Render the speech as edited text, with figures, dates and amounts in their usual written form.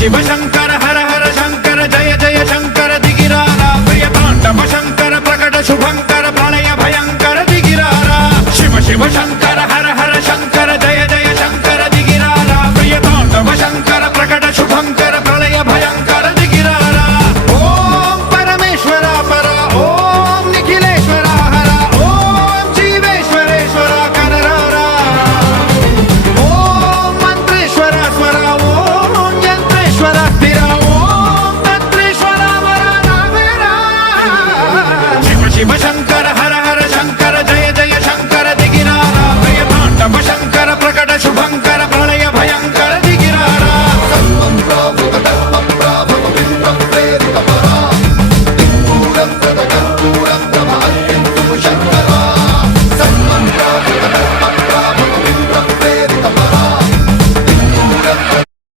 शिव शंकर हर हर शंकर जय जय शंकर दिगिरारा प्रिय तांडव शंकर प्रकट शुभंकर प्रलय भयंकर दिगिरारा शिव शिव शंकर